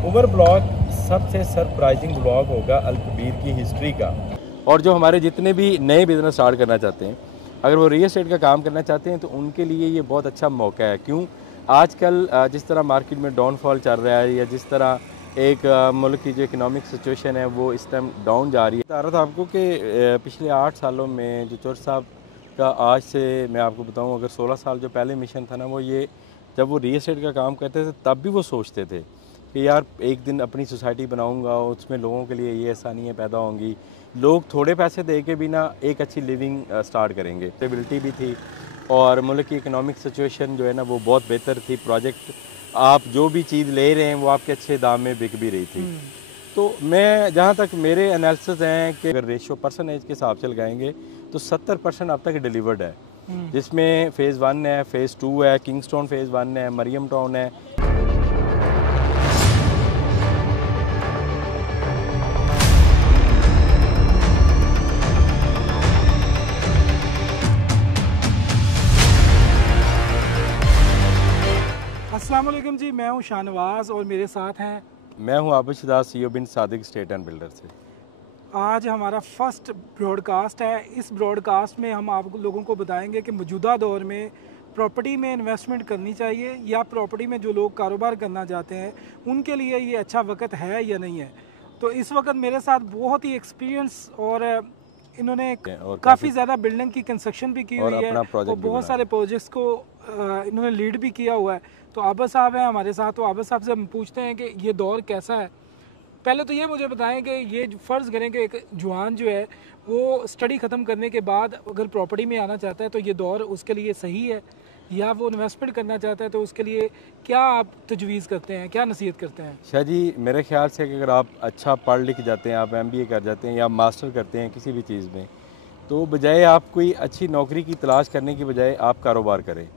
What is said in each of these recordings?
Umar blog सबसे surprising blog होगा अल-कबीर की हिस्ट्री का। और जो हमारे जितने भी नए बिज़नेस स्टार्ट करना चाहते हैं, अगर वो रियल एस्टेट का काम करना चाहते हैं तो उनके लिए ये बहुत अच्छा मौका है। क्यों? आजकल जिस तरह मार्केट में डाउनफॉल चल रहा है या जिस तरह एक मुल्क की जो इकोनॉमिक सिचुएशन है वो इस टाइम डाउन जा रही है। बता रहा था आपको कि पिछले 8 सालों में जो चौर साहब का आज से मैं आपको बताऊं, अगर 16 साल जो पहले मिशन था ना, वो ये जब वो रियल एस्टेट का काम करते थे तब भी वो सोचते थे कि यार एक दिन अपनी सोसाइटी बनाऊंगा, उसमें लोगों के लिए ये आसानियाँ पैदा होंगी, लोग थोड़े पैसे दे के भी ना एक अच्छी लिविंग स्टार्ट करेंगे। स्टेबिलिटी भी थी और मुल्क की इकोनॉमिक सिचुएशन जो है ना वो बहुत बेहतर थी। प्रोजेक्ट आप जो भी चीज़ ले रहे हैं वो आपके अच्छे दाम में बिक भी रही थी। तो मैं जहाँ तक मेरे एनालिसिस हैं कि अगर रेशो परसेंटेज के हिसाब से लगाएंगे तो 70% अब तक डिलीवर्ड है, जिसमें फ़ेज़ 1 है, फ़ेज़ 2 है, किंगस्टोन फ़ेज़ 1 है, मरियम टाउन है। अस्सलाम वालेकुम जी, मैं हूं शाहनवाज और मेरे साथ हैं। मैं हूँ Abid Shahzad, CEO Bin Sadiq estate and builder से। आज हमारा फर्स्ट ब्रॉडकास्ट है। इस ब्रॉडकास्ट में हम आप लोगों को बताएंगे कि मौजूदा दौर में प्रॉपर्टी में इन्वेस्टमेंट करनी चाहिए या प्रॉपर्टी में जो लोग कारोबार करना चाहते हैं उनके लिए ये अच्छा वक्त है या नहीं है। तो इस वक्त मेरे साथ बहुत ही एक्सपीरियंस और इन्होंने काफ़ी ज़्यादा बिल्डिंग की कंस्ट्रक्शन भी की हुई है और बहुत सारे प्रोजेक्ट्स को इन्होंने लीड भी किया हुआ है। तो आबिद साहब हैं हमारे साथ। तो आबिद साहब से हम पूछते हैं कि ये दौर कैसा है। पहले तो ये मुझे बताएं कि ये फ़र्ज़ करें कि एक जवान जो है वो स्टडी ख़त्म करने के बाद अगर प्रॉपर्टी में आना चाहता है तो ये दौर उसके लिए सही है, या वो इन्वेस्टमेंट करना चाहता है तो उसके लिए क्या आप तजवीज़ करते हैं, क्या नसीहत करते हैं? शाह जी, मेरे ख्याल से कि अगर आप अच्छा पढ़ लिख जाते हैं, आप MBA कर जाते हैं या मास्टर करते हैं किसी भी चीज़ में, तो बजाय आप कोई अच्छी नौकरी की तलाश करने की बजाय आप कारोबार करें।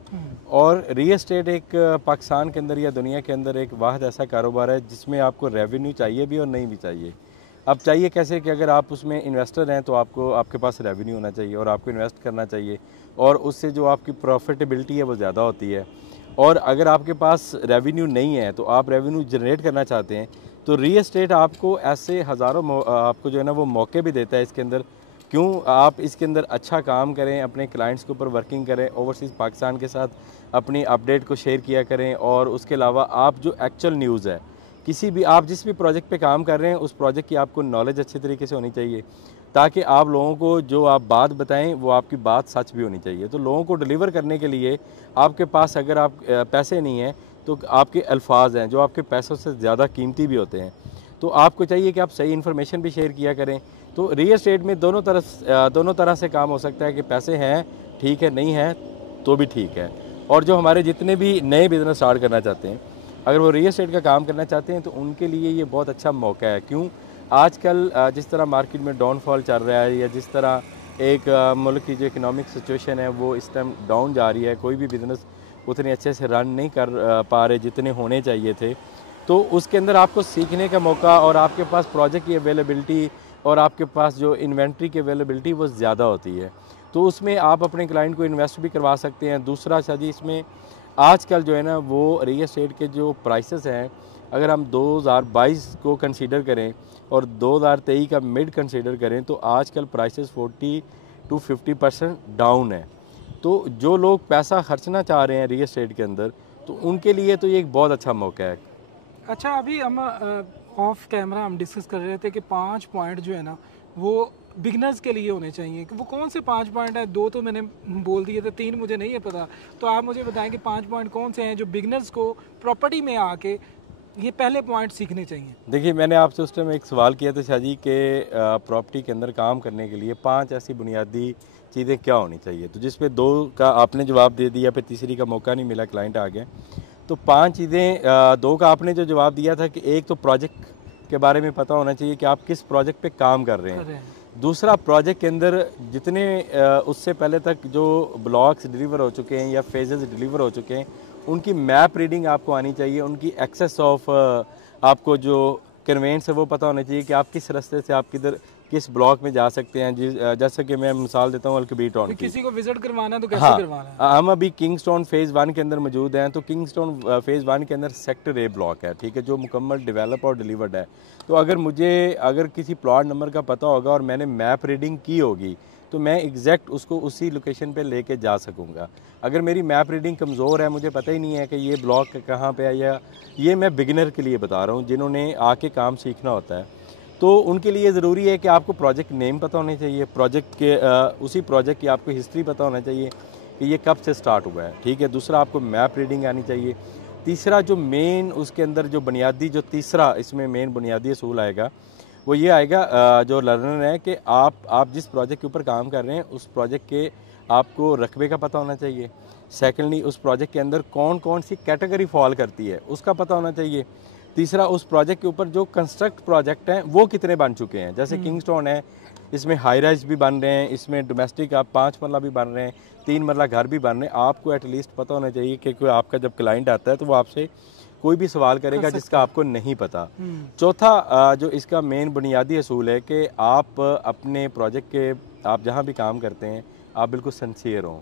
और रियल एस्टेट एक पाकिस्तान के अंदर या दुनिया के अंदर एक वाहिद ऐसा कारोबार है जिसमें आपको रेवेन्यू चाहिए भी और नहीं भी चाहिए। अब चाहिए कैसे कि अगर आप उसमें इन्वेस्टर हैं तो आपको आपके पास रेवेन्यू होना चाहिए और आपको इन्वेस्ट करना चाहिए और उससे जो आपकी प्रॉफिटेबिलिटी है वो ज़्यादा होती है। और अगर आपके पास रेवेन्यू नहीं है तो आप रेवेन्यू जनरेट करना चाहते हैं तो रियल एस्टेट आपको ऐसे हज़ारों आपको जो है ना वो मौके भी देता है इसके अंदर। क्यों? आप इसके अंदर अच्छा काम करें, अपने क्लाइंट्स के ऊपर वर्किंग करें, ओवरसीज़ पाकिस्तान के साथ अपनी अपडेट को शेयर किया करें और उसके अलावा आप जो एक्चुअल न्यूज़ है किसी भी आप जिस भी प्रोजेक्ट पे काम कर रहे हैं उस प्रोजेक्ट की आपको नॉलेज अच्छे तरीके से होनी चाहिए ताकि आप लोगों को जो आप बात बताएं वो आपकी बात सच भी होनी चाहिए। तो लोगों को डिलीवर करने के लिए आपके पास अगर आप पैसे नहीं हैं तो आपके अल्फाज हैं जो आपके पैसों से ज़्यादा कीमती भी होते हैं। तो आपको चाहिए कि आप सही इन्फॉर्मेशन भी शेयर किया करें। तो रियल एस्टेट में दोनों तरह से काम हो सकता है कि पैसे हैं ठीक है, नहीं है तो भी ठीक है। और जो हमारे जितने भी नए बिज़नेस स्टार्ट करना चाहते हैं, अगर वो रियल एस्टेट का काम करना चाहते हैं तो उनके लिए ये बहुत अच्छा मौका है। क्यों? आजकल जिस तरह मार्केट में डाउनफॉल चल रहा है या जिस तरह एक मुल्क की जो इकोनॉमिक सिचुएशन है वो इस टाइम डाउन जा रही है, कोई भी बिज़नेस उतने अच्छे से रन नहीं कर पा रहे जितने होने चाहिए थे, तो उसके अंदर आपको सीखने का मौका और आपके पास प्रोजेक्ट की अवेलेबिलिटी और आपके पास जो इन्वेंट्री की अवेलेबिलिटी वो ज़्यादा होती है। तो उसमें आप अपने क्लाइंट को इन्वेस्ट भी करवा सकते हैं। दूसरा शादी इसमें आजकल जो है ना वो रियल एस्टेट के जो प्राइसेस हैं, अगर हम 2022 को कंसीडर करें और 2023 का मिड कंसीडर करें तो आजकल प्राइसेस 40 to 50% डाउन है। तो जो लोग पैसा खर्चना चाह रहे हैं रियल एस्टेट के अंदर तो उनके लिए तो ये एक बहुत अच्छा मौका है। अच्छा, अभी हम ऑफ कैमरा हम डिस्कस कर रहे थे कि 5 पॉइंट जो है ना वो बिगनर्स के लिए होने चाहिए। कि वो कौन से 5 पॉइंट है? 2 तो मैंने बोल दिए थे, 3 मुझे नहीं है पता। तो आप मुझे बताएं कि 5 पॉइंट कौन से हैं जो बिगनर्स को प्रॉपर्टी में आके ये पहले पॉइंट सीखने चाहिए। देखिए, मैंने आपसे उस टाइम एक सवाल किया था शाह जी कि प्रॉपर्टी के अंदर काम करने के लिए 5 ऐसी बुनियादी चीज़ें क्या होनी चाहिए, तो जिस पे 2 का आपने जवाब दे दिया, फिर तीसरी का मौका नहीं मिला, क्लाइंट आ गया। तो 5 चीज़ें 2 का आपने जो जवाब दिया था कि एक तो प्रोजेक्ट के बारे में पता होना चाहिए कि आप किस प्रोजेक्ट पे काम कर रहे हैं। दूसरा, प्रोजेक्ट के अंदर जितने उससे पहले तक जो ब्लॉक्स डिलीवर हो चुके हैं या फेजेस डिलीवर हो चुके हैं उनकी मैप रीडिंग आपको आनी चाहिए। उनकी एक्सेस ऑफ आपको जो कन्वेंस है वो पता होना चाहिए कि आप किस रास्ते से आप किस ब्लॉक में जा सकते हैं। जैसे कि मैं मिसाल देता हूँ अल-कबीर टाउन की। किसी को विजिट करवाना है तो कैसे हाँ, करवाना है? हम अभी किंगस्टोन फेज़ 1 के अंदर मौजूद हैं। तो किंगस्टोन फेज़ 1 के अंदर सेक्टर ए ब्लॉक है, ठीक है, जो मुकम्मल डेवलप और डिलीवर्ड है। तो अगर किसी प्लॉट नंबर का पता होगा और मैंने मैप रीडिंग की होगी तो मैं एग्जैक्ट उसको उसी लोकेशन पे लेके जा सकूंगा। अगर मेरी मैप रीडिंग कमज़ोर है, मुझे पता ही नहीं है कि ये ब्लॉक कहाँ पे है, या ये मैं बिगिनर के लिए बता रहा हूँ जिन्होंने आके काम सीखना होता है, तो उनके लिए ज़रूरी है कि आपको प्रोजेक्ट नेम पता होना चाहिए, प्रोजेक्ट के उसी प्रोजेक्ट की आपको हिस्ट्री पता होना चाहिए कि ये कब से स्टार्ट हुआ है, ठीक है। दूसरा, आपको मैप रीडिंग आनी चाहिए। तीसरा, जो मेन उसके अंदर जो बुनियादी, जो तीसरा इसमें मेन बुनियादी असूल आएगा वो ये आएगा, जो लर्नर है, कि आप जिस प्रोजेक्ट के ऊपर काम कर रहे हैं उस प्रोजेक्ट के आपको रकबे का पता होना चाहिए। सेकेंडली, उस प्रोजेक्ट के अंदर कौन कौन सी कैटेगरी फॉल करती है उसका पता होना चाहिए। तीसरा, उस प्रोजेक्ट के ऊपर जो कंस्ट्रक्ट प्रोजेक्ट हैं वो कितने बन चुके हैं। जैसे किंगस्टोन है, इसमें हाई राइज भी बन रहे हैं, इसमें डोमेस्टिक आप 5 मरला भी बन रहे हैं, 3 मरला घर भी बन रहे हैं। आपको एटलीस्ट पता होना चाहिए कि कोई आपका जब क्लाइंट आता है तो वो आपसे कोई भी सवाल करेगा जिसका आपको नहीं पता। चौथा, जो इसका मेन बुनियादी असूल है कि आप अपने प्रोजेक्ट के, आप जहाँ भी काम करते हैं आप बिल्कुल सिंसियर हों,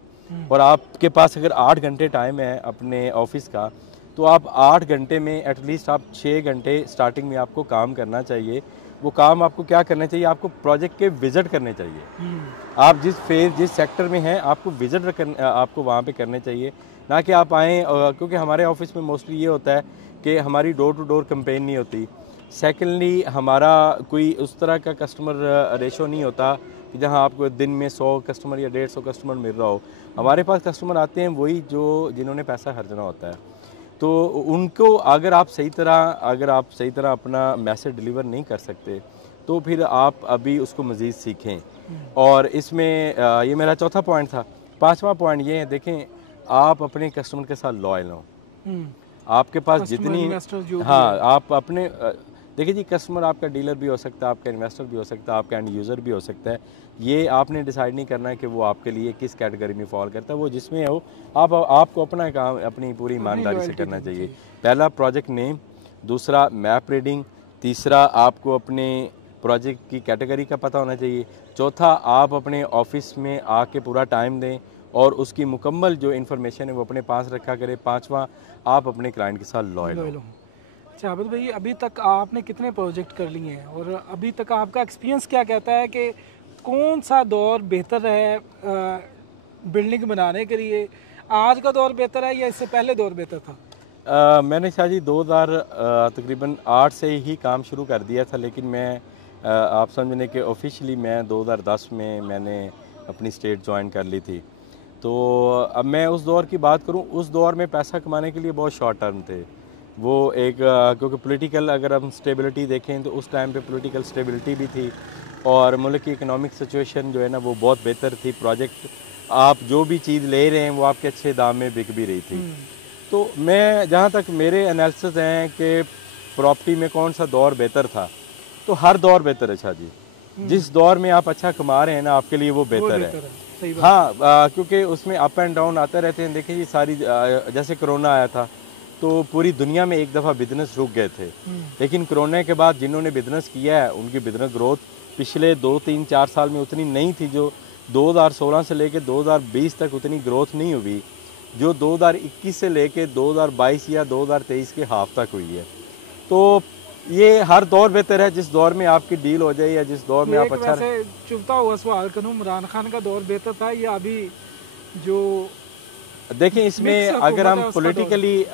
और आपके पास अगर 8 घंटे टाइम है अपने ऑफिस का, तो आप 8 घंटे में एटलीस्ट आप 6 घंटे स्टार्टिंग में आपको काम करना चाहिए। वो काम आपको क्या करना चाहिए, आपको प्रोजेक्ट के विजिट करने चाहिए। आप जिस सेक्टर में हैं आपको विजिट आपको वहाँ पे करने चाहिए, ना कि आप आएँ, क्योंकि हमारे ऑफिस में मोस्टली ये होता है कि हमारी डोर टू डोर कैंपेन नहीं होती। सेकेंडली, हमारा कोई उस तरह का कस्टमर रेशो नहीं होता कि जहाँ आपको दिन में 100 कस्टमर या 150 कस्टमर मिल रहा हो। हमारे पास कस्टमर आते हैं वही जिन्होंने पैसा खर्चना होता है। तो उनको अगर आप सही तरह अपना मैसेज डिलीवर नहीं कर सकते तो फिर आप अभी उसको मज़ीद सीखें। और इसमें ये मेरा चौथा पॉइंट था। पांचवा पॉइंट ये है, देखें, आप अपने कस्टमर के साथ लॉयल हों। आपके पास जितनी, हाँ, आप अपने देखिए जी, कस्टमर आपका डीलर भी हो सकता है, आपका इन्वेस्टर भी हो सकता है, आपका एंड यूज़र भी हो सकता है। ये आपने डिसाइड नहीं करना है कि वो आपके लिए किस कैटेगरी में फॉल करता है। वो जिसमें हो, आपको अपना काम अपनी पूरी ईमानदारी से करना चाहिए। पहला, प्रोजेक्ट नेम। दूसरा, मैप रीडिंग। तीसरा, आपको अपने प्रोजेक्ट की कैटेगरी का पता होना चाहिए। चौथा, आप अपने ऑफिस में आके पूरा टाइम दें और उसकी मुकम्मल जो इन्फॉर्मेशन है वो अपने पास रखा करें। पाँचवा, आप अपने क्लाइंट के साथ लॉयल हो। अच्छा आबिद भाई, अभी तक आपने कितने प्रोजेक्ट कर लिए हैं और अभी तक आपका एक्सपीरियंस क्या कहता है कि कौन सा दौर बेहतर है बिल्डिंग बनाने के लिए? आज का दौर बेहतर है या इससे पहले दौर बेहतर था? मैंने शायद 2000 तकरीबन 8 से ही काम शुरू कर दिया था, लेकिन मैं आप समझने के ऑफिशियली मैं 2010 में मैंने अपनी स्टेट ज्वाइन कर ली थी। तो अब मैं उस दौर की बात करूं, उस दौर में पैसा कमाने के लिए बहुत शॉर्ट टर्म थे वो। एक क्योंकि पॉलिटिकल, अगर हम स्टेबिलिटी देखें तो उस टाइम पे पॉलिटिकल स्टेबिलिटी भी थी और मुल्क की इकोनॉमिक सिचुएशन जो है ना वो बहुत बेहतर थी। प्रोजेक्ट, आप जो भी चीज़ ले रहे हैं वो आपके अच्छे दाम में बिक भी रही थी। तो मैं, जहाँ तक मेरे एनालिसिस हैं कि प्रॉपर्टी में कौन सा दौर बेहतर था, तो हर दौर बेहतर है शाह जी। जिस दौर में आप अच्छा कमा रहे हैं ना, आपके लिए वो बेहतर है। हाँ, क्योंकि उसमें अप एंड डाउन आते रहते हैं। देखिए, ये सारी जैसे कोरोना आया था तो पूरी दुनिया में एक दफ़ा बिजनेस रुक गए थे, लेकिन कोरोना के बाद जिन्होंने बिजनेस किया है उनकी बिजनेस ग्रोथ पिछले 2, 3, 4 साल में उतनी नहीं थी। जो 2016 से लेकर 2020 तक उतनी ग्रोथ नहीं हुई जो 2021 से लेकर 2022 या 2023 के हाफ तक हुई है। तो ये हर दौर बेहतर है, जिस दौर में आपकी डील हो जाए या जिस दौर में आप अच्छा। वैसे चुभता हुआ सवाल करूं, इमरान खान का दौर बेहतर था या अभी जो? देखें, इसमें अगर हम पॉलिटिकली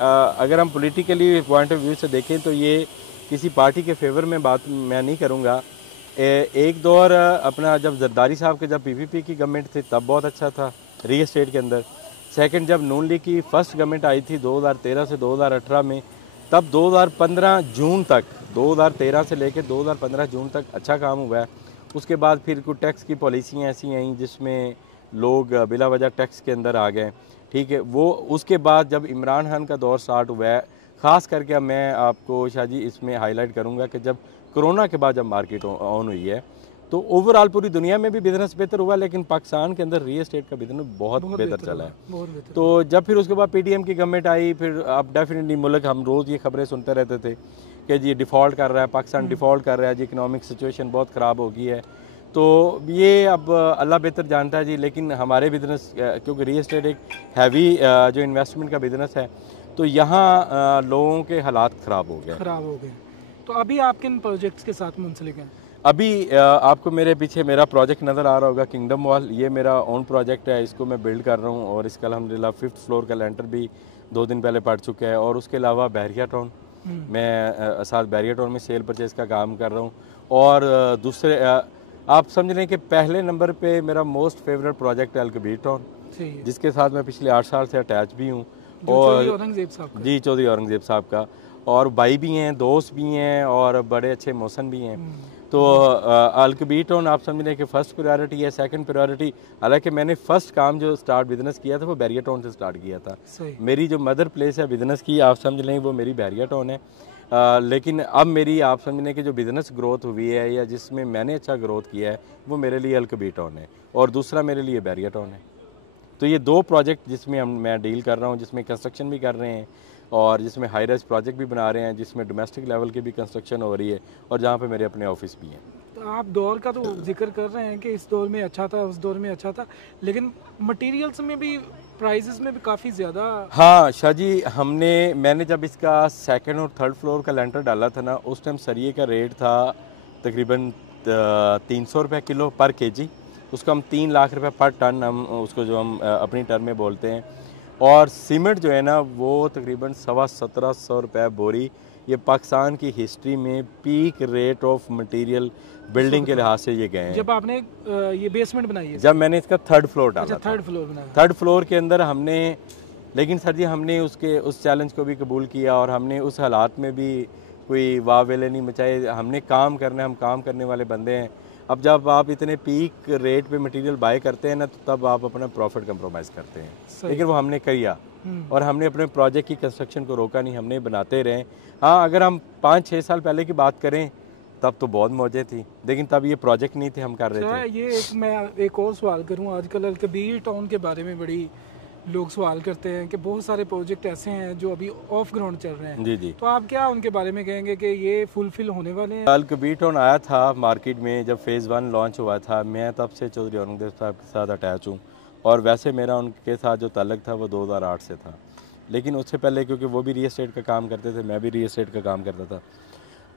पॉइंट ऑफ व्यू से देखें तो ये किसी पार्टी के फेवर में बात मैं नहीं करूँगा। एक दौर अपना जब जरदारी साहब के, जब पीपीपी की गवर्नमेंट थी तब बहुत अच्छा था रियल एस्टेट के अंदर। सेकंड, जब नून लीग की फर्स्ट गवर्नमेंट आई थी 2013 से 2018 में, तब 2015 जून तक, 2013 से लेकर 2015 जून तक अच्छा काम हुआ है। उसके बाद फिर कुछ टैक्स की पॉलिसियाँ ऐसी आई जिसमें लोग बिला वजह टैक्स के अंदर आ गए, ठीक है। वो उसके बाद जब इमरान खान का दौर स्टार्ट हुआ है, ख़ास करके मैं आपको शाह जी इसमें हाईलाइट करूँगा कि जब कोरोना के बाद जब मार्केट ऑन हुई है तो ओवरऑल पूरी दुनिया में भी बिजनेस बेहतर हुआ, लेकिन पाकिस्तान के अंदर रियल एस्टेट का बिजनेस बहुत बेहतर चला है। तो जब फिर उसके बाद पीडीएम की गवर्नमेंट आई, फिर अब डेफिनेटली मुल्क, हम रोज़ ये खबरें सुनते रहते थे कि जी डिफ़ॉल्ट कर रहा है, पाकिस्तान डिफ़ॉल्ट कर रहा है जी, इकनॉमिक सिचुएशन बहुत ख़राब हो गई है। तो ये अब अल्लाह बेहतर जानता है जी, लेकिन हमारे बिज़नेस क्योंकि रियल एस्टेट एक हैवी जो इन्वेस्टमेंट का बिज़नेस है, तो यहाँ लोगों के हालात ख़राब हो गए। तो अभी आप किन प्रोजेक्ट्स के साथ मुंसलिक हैं? अभी आपको मेरे पीछे मेरा प्रोजेक्ट नज़र आ रहा होगा, किंगडम वॉल। ये मेरा ओन प्रोजेक्ट है, इसको मैं बिल्ड कर रहा हूँ और इसका अल्हम्दुलिल्लाह 5th फ्लोर का लेंटर भी 2 दिन पहले पड़ चुका है। और उसके अलावा बैरिया टाउन, मैं साथ बैरिया टाउन में सेल परचेज़ का काम कर रहा हूँ। और दूसरे आप समझ लें कि पहले नंबर पे मेरा मोस्ट फेवरेट प्रोजेक्ट है अलकबीर टाउन, जिसके साथ मैं पिछले 8 साल से अटैच भी हूँ। और औरंगजेब साहब जी, चौधरी औरंगजेब साहब का, और भाई भी हैं, दोस्त भी हैं और बड़े अच्छे मौसन भी हैं। तो अलकबीर टाउन आप समझ लें कि फ़र्स्ट प्रायोरिटी है। सेकंड प्रायोरिटी, हालांकि मैंने फ़र्स्ट काम जो स्टार्ट बिज़नेस किया था वो बैरिया टाउन से स्टार्ट किया था। मेरी जो मदर प्लेस है बिज़नेस की, आप समझ लें वो मेरी बैरिया टाउन है। लेकिन अब मेरी आप समझ लें कि जो बिज़नेस ग्रोथ हुई है या जिसमें मैंने अच्छा ग्रोथ किया है, वो मेरे लिए अलकबीर टाउन है और दूसरा मेरे लिए बैरिया टाउन है। तो ये 2 प्रोजेक्ट जिसमें मैं डील कर रहा हूँ, जिसमें कंस्ट्रक्शन भी कर रहे हैं और जिसमें हाई राइज प्रोजेक्ट भी बना रहे हैं, जिसमें डोमेस्टिक लेवल की भी कंस्ट्रक्शन हो रही है और जहाँ पे मेरे अपने ऑफिस भी हैं। तो आप दौर का तो जिक्र कर रहे हैं कि इस दौर में अच्छा था, उस दौर में अच्छा था, लेकिन मटेरियल्स में भी, प्राइसेस में भी काफ़ी ज़्यादा। हाँ शाह जी, मैंने जब इसका 2nd और 3rd फ्लोर का लेंटर डाला था ना, उस टाइम सरिये का रेट था तकरीबन 300 रुपये किलो पर केजी। उसको हम 3 लाख रुपए पर टन, हम उसको जो हम अपनी टर्म में बोलते हैं। और सीमेंट जो है ना वो तकरीबन 1750 रुपये बोरी। ये पाकिस्तान की हिस्ट्री में peak rate of material building के लिहाज से ये गए हैं। जब आपने ये बेसमेंट बनाई है? जब मैंने इसका 3rd फ्लोर डाला। अच्छा, 3rd फ्लोर बनाया। 3rd फ्लोर के अंदर हमने, लेकिन सर जी हमने उस चैलेंज को भी कबूल किया और हमने उस हालात में भी कोई वाह वेले नहीं मचाए। हमने काम करना है, हम काम करने वाले बंदे हैं। अब जब आप इतने पीक रेट पे मटेरियल बाय करते हैं ना, तो तब आप अपना प्रॉफिट कंप्रोमाइज़ करते हैं। लेकिन वो हमने किया और हमने अपने प्रोजेक्ट की कंस्ट्रक्शन को रोका नहीं, हमने बनाते रहे। हाँ, अगर हम 5-6 साल पहले की बात करें तब तो बहुत मौजें थी, लेकिन तब ये प्रोजेक्ट नहीं थे, हम कर रहे थे। ये मैं एक और सवाल करूँ, आजकल अलकबीर टाउन के बारे में बड़ी लोग सवाल करते हैं कि बहुत सारे प्रोजेक्ट ऐसे हैं जो अभी ऑफ ग्राउंड चल रहे हैं। जी जी। तो आप क्या उनके बारे में कहेंगे कि ये फुलफिल होने वाले हैं? अलकबीर टाउन आया था मार्केट में जब फेज़ 1 लॉन्च हुआ था। मैं तब से चौधरी औरंगजेब साहब के साथ अटैच हूँ और वैसे मेरा उनके साथ जो ताल्लुक था वो 2008 से था। लेकिन उससे पहले क्योंकि वो भी रियल एस्टेट का काम करते थे, मैं भी रियल एस्टेट का काम करता था।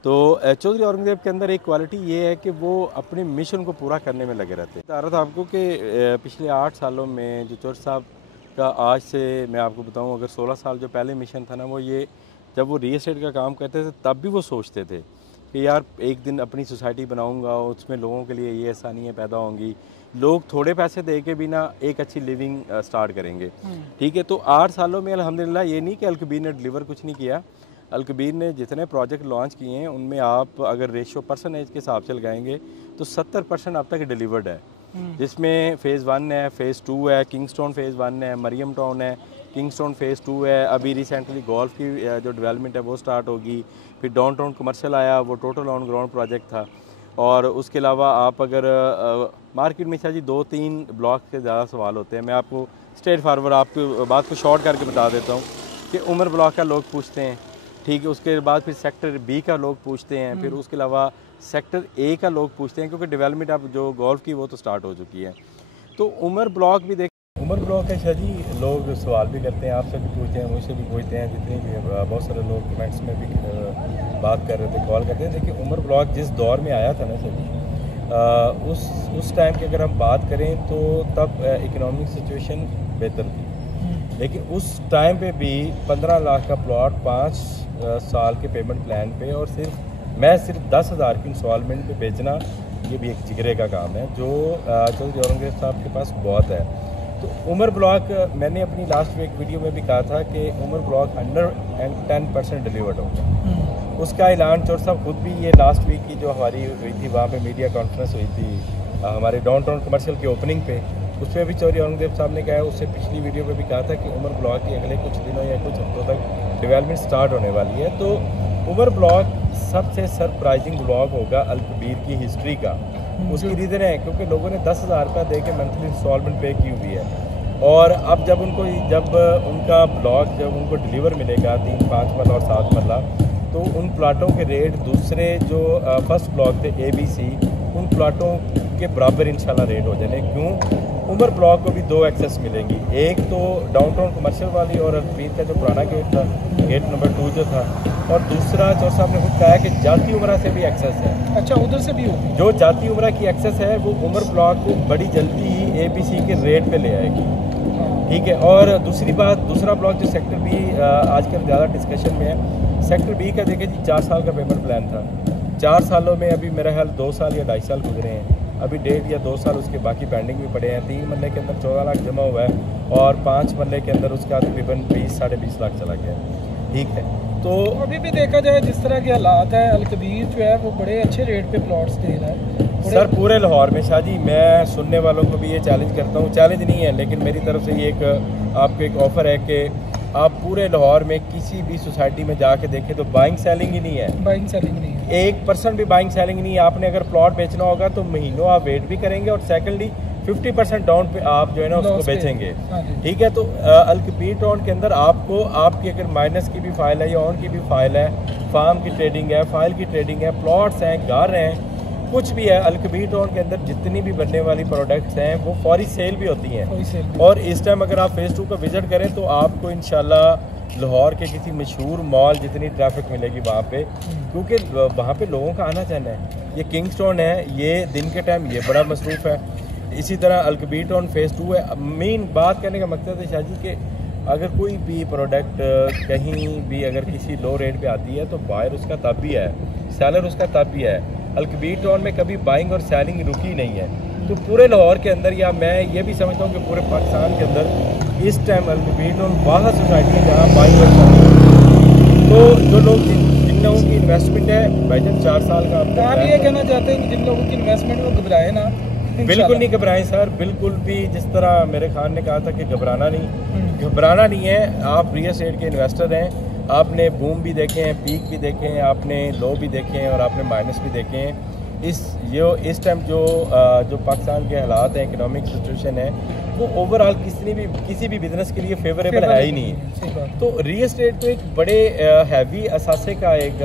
तो चौधरी औरंगजेब के अंदर एक क्वालिटी ये है कि वो अपने मिशन को पूरा करने में लगे रहते हैं। बता रहा था आपको कि पिछले 8 सालों में जो चौधरी साहब का, आज से मैं आपको बताऊं, अगर 16 साल जो पहले मिशन था ना, वो ये, जब वो रियल एस्टेट का काम करते थे तब भी वो सोचते थे कि यार एक दिन अपनी सोसाइटी बनाऊंगा, उसमें लोगों के लिए ये आसानियाँ पैदा होंगी, लोग थोड़े पैसे दे के भी ना एक अच्छी लिविंग स्टार्ट करेंगे। ठीक है, तो 8 सालों में अल्हम्दुलिल्लाह ये नहीं कि अलकबीर ने डिलीवर कुछ नहीं किया। अलकबीर ने जितने प्रोजेक्ट लॉन्च किए हैं उनमें आप अगर रेशियो परसेंटेज के हिसाब से लगाएंगे तो 70% अब तक डिलीवर्ड है, जिसमें फ़ेज़ 1 है, फ़ेज़ 2 है, किंगस्टोन फ़ेज़ 1 है, मरियम टाउन है, किंगस्टोन फ़ेज़ 2 है। अभी रिसेंटली गोल्फ की जो डेवलपमेंट है वो स्टार्ट होगी। फिर डाउन टाउन कमर्शियल आया, वो टोटल ऑन ग्राउंड प्रोजेक्ट था। और उसके अलावा आप अगर मार्केट में शायद 2-3 ब्लॉक के ज़्यादा सवाल होते हैं। मैं आपको स्ट्रेट फारवर्ड आपकी बात को शॉर्ट करके बता देता हूँ कि उमर ब्लॉक का लोग पूछते हैं, ठीक है, उसके बाद फिर सेक्टर बी का लोग पूछते हैं, फिर उसके अलावा सेक्टर ए का लोग पूछते हैं, क्योंकि डेवलपमेंट अब जो गोल्फ की वो तो स्टार्ट हो चुकी है। तो उमर ब्लॉक भी उमर ब्लॉक है शाह जी, लोग सवाल भी करते हैं, आपसे भी पूछते हैं, मुझसे भी पूछते हैं, जितने भी बहुत सारे लोग कमेंट्स में भी बात कर रहे थे, कॉल करते हैं। देखिए, उमर ब्लॉक जिस दौर में आया था ना शाह जी, उस टाइम की अगर हम बात करें तो तब इकोनॉमिक सिचुएशन बेहतर थी, लेकिन उस टाइम पे भी 15 लाख का प्लॉट 5 साल के पेमेंट प्लान पे और सिर्फ 10,000 की इंस्टॉलमेंट पे बेचना, ये भी एक जिगरे का काम है जो चौधरी औरंगजेब साहब के पास बहुत है। तो उमर ब्लॉक, मैंने अपनी लास्ट वीक वीडियो में भी कहा था कि उमर ब्लॉक 110% डिलीवर्ड होगा। उसका ऐलान चौधरी साहब खुद भी, ये लास्ट वीक की जो हमारी हुई थी वहाँ पे मीडिया कॉन्फ्रेंस हुई थी हमारे डाउनटाउन कमर्शियल की ओपनिंग पे, उसमें भी चौधरी औरंगजेब साहब ने कहा है, उससे पिछली वीडियो में भी कहा था कि उमर ब्लॉक की अगले कुछ दिनों या कुछ हफ्तों तक डेवलपमेंट स्टार्ट होने वाली है। तो उमर ब्लॉक सबसे सरप्राइजिंग ब्लॉक होगा अलकबीर की हिस्ट्री का। उसकी रीज़न है क्योंकि लोगों ने 10,000 रुपये दे के मंथली इंस्टॉलमेंट पे की हुई है, और अब जब उनका ब्लॉक जब उनको डिलीवर मिलेगा 3, 5 मरला और 7 मरला, तो उन प्लाटों के रेट दूसरे जो फर्स्ट ब्लॉक थे ABC, उन प्लाटों के बराबर इंशाल्लाह रेट हो जाने। क्यों? उमर ब्लॉक को भी 2 एक्सेस मिलेंगी, एक तो डाउनटाउन कमर्शियल वाली और अल्पीर का जो पुराना गेट था, गेट नंबर 2 जो था, और दूसरा चौर साहब ने खुद कहा कि जाती उमरा से भी एक्सेस है। अच्छा, उधर से भी होगी? जो जाती उमरा की एक्सेस है वो उमर ब्लॉक को बड़ी जल्दी ही ABC के रेट पे ले आएगी, ठीक है। और दूसरी बात, दूसरा ब्लॉक जो सेक्टर B आजकल ज़्यादा डिस्कशन में है, सेक्टर B का देखिए जी 4 साल का पेमेंट प्लान था। 4 सालों में अभी मेरा ख्याल 2 साल या 2.5 साल गुजरे हैं, अभी 1.5 या 2 साल उसके बाकी पेंडिंग भी पड़े हैं। 3 मरले के अंदर 14 लाख जमा हुआ है और 5 मरले के अंदर उसका तकरीबन 20-20.5 लाख चला गया, ठीक है। तो अभी भी देखा जाए जिस तरह के हालात है, अलकबीर जो है वो बड़े अच्छे रेट पे प्लॉट्स दे रहा है सर पूरे लाहौर में। शाह जी मैं सुनने वालों को भी ये चैलेंज करता हूँ, चैलेंज नहीं है लेकिन मेरी तरफ से ये एक आपको एक ऑफ़र है कि आप पूरे लाहौर में किसी भी सोसाइटी में जाके देखें तो बाइंग सेलिंग ही नहीं है। बाइंग सेलिंग नहीं है, 1% भी बाइंग सेलिंग नहीं है। आपने अगर प्लॉट बेचना होगा तो महीनों आप वेट भी करेंगे और सेकेंडली 50% डाउन पे आप जो है ना उसको बेचेंगे, ठीक है। तो अलकबीर टाउन के अंदर आपको आपकी अगर माइनस की भी फाइल है या ऑन की भी फाइल है, फार्म की ट्रेडिंग है, फाइल की ट्रेडिंग है, प्लॉट्स हैं, घर हैं, कुछ भी है, अलकबीर टाउन के अंदर जितनी भी बनने वाली प्रोडक्ट्स हैं वो फौरी सेल भी होती हैं। और इस टाइम अगर आप फेज़ 2 का विज़िट करें तो आपको इंशाल्लाह लाहौर के किसी मशहूर मॉल जितनी ट्रैफिक मिलेगी वहाँ पे, क्योंकि वहाँ पे लोगों का आना जाना है। ये किंगस्टोन है, ये दिन के टाइम ये बड़ा मसरूफ़ है। इसी तरह अलकबीर टाउन फेज़ 2 है। मेन बात करने का मकसद है शाह जी कि अगर कोई भी प्रोडक्ट कहीं भी अगर किसी लो रेट पे आती है तो बायर उसका तब भी है, सेलर उसका तब भी है। अलकबीर टाउन में कभी बाइंग और सेलिंग रुकी नहीं है। तो पूरे लाहौर के अंदर, या मैं ये भी समझता हूँ कि पूरे पाकिस्तान के अंदर इस टाइम अलकबीर टाउन वाहद सोसाइटी है जहाँ बाइंग और सेलिंग। तो जो लोग जिन लोगों की इन्वेस्टमेंट है भाईजान 4 साल का, आप ये कहना चाहते हैं कि जिन लोगों की इन्वेस्टमेंट वो घबराए ना? बिल्कुल नहीं घबराएं सर, बिल्कुल भी। जिस तरह मेरे खान ने कहा था कि घबराना नहीं है। आप रियल एस्टेट के इन्वेस्टर हैं, आपने बूम भी देखे हैं, पीक भी देखे हैं, आपने लो भी देखे हैं और आपने माइनस भी देखे हैं। इस टाइम जो पाकिस्तान के हालात हैं, इकोनॉमिक सिचुएशन है, वो ओवरऑल किसी भी बिजनेस के लिए फेवरेबल है ही नहीं। तो रियल एस्टेट तो एक बड़े हैवी असासे का एक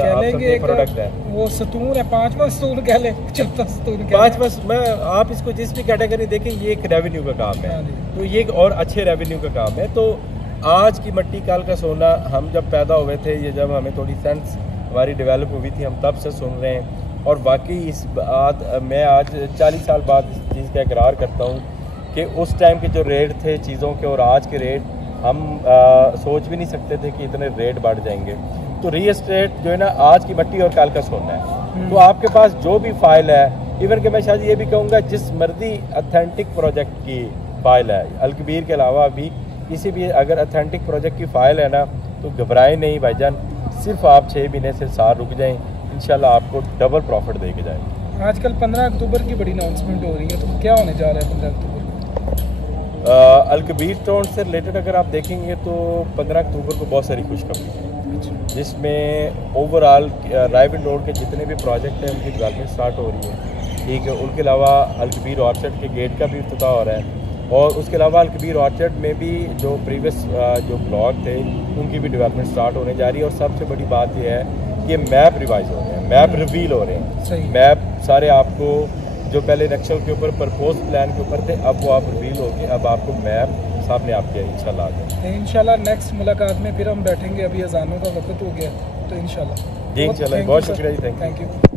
प्रोडक्ट है, वो सतून है, 5वां सतून कह ले, 4था सतून, 5वां। मैं आप इसको जिस भी कैटेगरी देखें ये एक रेवेन्यू का काम है, तो ये एक और अच्छे रेवेन्यू का काम है। तो आज की मट्टी कल का सोना, हम जब पैदा हुए थे, ये जब हमें थोड़ी सेंस हमारी डेवलप हुई थी, हम तब से सुन रहे हैं। और बाकी इस बात मैं आज 40 साल बाद इस चीज़ का इकरार करता हूँ कि उस टाइम के जो रेट थे चीज़ों के और आज के रेट हम सोच भी नहीं सकते थे कि इतने रेट बढ़ जाएंगे। तो रियल एस्टेट जो है ना आज की मट्टी और कल का सोना है। तो आपके पास जो भी फाइल है, इवन कि मैं शायद ये भी कहूँगा जिस मर्जी अथेंटिक प्रोजेक्ट की फाइल है, अलकबीर के अलावा भी किसी भी अगर अथेंटिक प्रोजेक्ट की फ़ाइल है ना तो घबराएं नहीं भाईजान। सिर्फ आप 6 महीने से साल रुक जाएं, इंशाल्लाह आपको डबल प्रॉफिट दे के जाएंगे। आजकल 15 अक्टूबर की बड़ी अनाउंसमेंट हो रही है, तो क्या होने जा रहा है 15 अक्टूबर को? अलकबीर टाउन से रिलेटेड अगर आप देखेंगे तो 15 अक्टूबर को बहुत सारी खुशखबरी है, जिसमें ओवरऑल रायविंड रोड के जितने भी प्रोजेक्ट हैं उनकी डेवलपमेंट स्टार्ट हो रही है, ठीक है। उनके अलावा अलकबीर ऑर्चर्ड के गेट का भी इफ्तिताह हो रहा है और उसके अलावा अलकबीर ऑर्चर्ड में भी जो प्रीवियस जो ब्लॉक थे उनकी भी डेवलपमेंट स्टार्ट होने जा रही है। और सबसे बड़ी बात यह है कि मैप रिवाइज हो रहे हैं, मैप रिवील हो रहे हैं। मैप सारे आपको जो पहले नक्शल के ऊपर प्रपोज प्लान के ऊपर थे, अब वो आप रिवील हो गए, अब आपको मैप सामने आपके इंशाल्लाह। इंशाल्लाह नेक्स्ट मुलाकात में फिर हम बैठेंगे। अभी अजानों का वक्त हो गया, तो इंशाल्लाह जी इंशाल्लाह। बहुत शुक्रिया जी, थैंक यू।